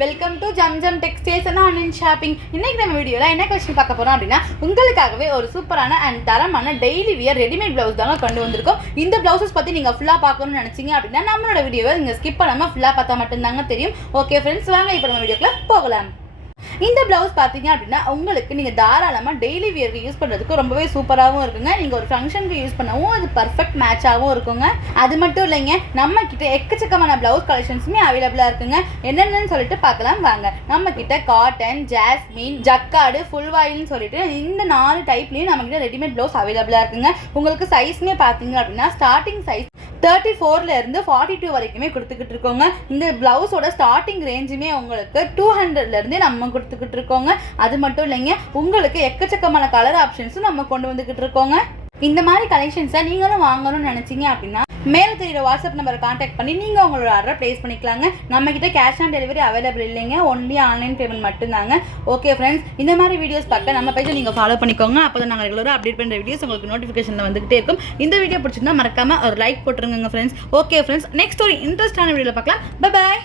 Welcome to Jum Jum textiles and online shopping. இன்னைக்கு நம்ம வீடியோவில் என்ன கொஸ்டின் பார்க்க போகிறோம் அப்படின்னா, உங்களுக்காகவே ஒரு சூப்பரான அண்ட் தரமான டெய்லி வியர் ரெடிமேட் ப்ளவுஸ் தாங்க கொண்டு வந்திருக்கோம். இந்த ப்ளவுசஸ் பற்றி நீங்கள் ஃபுல்லாக பார்க்கணும்னு நினச்சிங்க அப்படின்னா நம்மளோட வீடியோவை நீங்கள் ஸ்கிப் பண்ணாமல் ஃபுல்லாக பார்த்தா மட்டும்தாங்க தெரியும். ஓகே ஃப்ரெண்ட்ஸ், வாங்க இப்போ நம்ம வீடியோக்குள்ள போகலாம். இந்த ப்ளவுஸ் பார்த்தீங்க அப்படின்னா உங்களுக்கு நீங்கள் தாராளமாக டெய்லி வியர் யூஸ் பண்ணுறதுக்கு ரொம்பவே சூப்பராகவும் இருக்குங்க. நீங்கள் ஒரு ஃபங்க்ஷனுக்கு யூஸ் பண்ணவும் அது பர்ஃபெக்ட் மேட்சாகவும் இருக்குங்க. அது மட்டும் இல்லைங்க, நம்ம கிட்ட எக்கச்சக்கமான ப்ளவுஸ் கலெக்ஷன்ஸுமே அவைலபிளாக இருக்குங்க. என்னென்னு சொல்லிட்டு பார்க்கலாம் வாங்க. நம்ம கிட்ட காட்டன், ஜாஸ்மின், ஜக்காடு, ஃபுல் வாயில்னு சொல்லிட்டு இந்த 4 டைப்லேயும் நம்ம கிட்ட ரெடிமேட் ப்ளவுஸ் அவைலபிளாக இருக்குங்க. உங்களுக்கு சைஸ்மே பார்த்தீங்க அப்படின்னா ஸ்டார்டிங் சைஸ் 34 42 வரைக்குமே கொடுத்துக்கிட்டு இருக்கோங்க. இந்த பிளவுஸோட ஸ்டார்டிங் ரேஞ்சுமே உங்களுக்கு 200 நம்ம கொடுத்துக்கிட்டு இருக்கோங்க. அது மட்டும் இல்லைங்க, உங்களுக்கு எக்கச்சக்கமான கலர் ஆப்ஷன்ஸும் நம்ம கொண்டு வந்துக்கிட்டு இருக்கோங்க. இந்த மாதிரி கலெக்ஷன்ஸை நீங்களும் வாங்கணும்னு நினச்சிங்க அப்படின்னா மேலே தெரியுற வாட்ஸ்அப் நம்பரை கான்டாக்ட் பண்ணி நீங்கள் உங்களோட ஆர்டரை ப்ளேஸ் பண்ணிக்கலாங்க. நம்மக்கிட்ட கேஷ் ஆன் டெலிவரி அவைலபிள் இல்லைங்க, ஒன்லி ஆன்லைன் பேமெண்ட் மட்டும்தாங்க. ஓகே ஃப்ரெண்ட்ஸ், இந்த மாதிரி வீடியோஸ் பார்க்க நம்ம பேஜை நீங்கள் ஃபாலோ பண்ணிக்கோங்க. அப்போ தான் நாங்கள் ரெகுலராக அப்டேட் பண்ணுற வீடியோஸ் உங்களுக்கு நோட்டிஃபிகேஷனில் வந்துகிட்டே இருக்கும். இந்த வீடியோ பிடிச்சிருந்தா மறக்காமல் ஒரு லைக் போட்டுருங்க ஃப்ரெண்ட்ஸ். ஓகே ஃப்ரெண்ட்ஸ், நெக்ஸ்ட் ஒரு இன்ட்ரெஸ்டான வீடியோவில் பார்க்கலாம். Bye bye.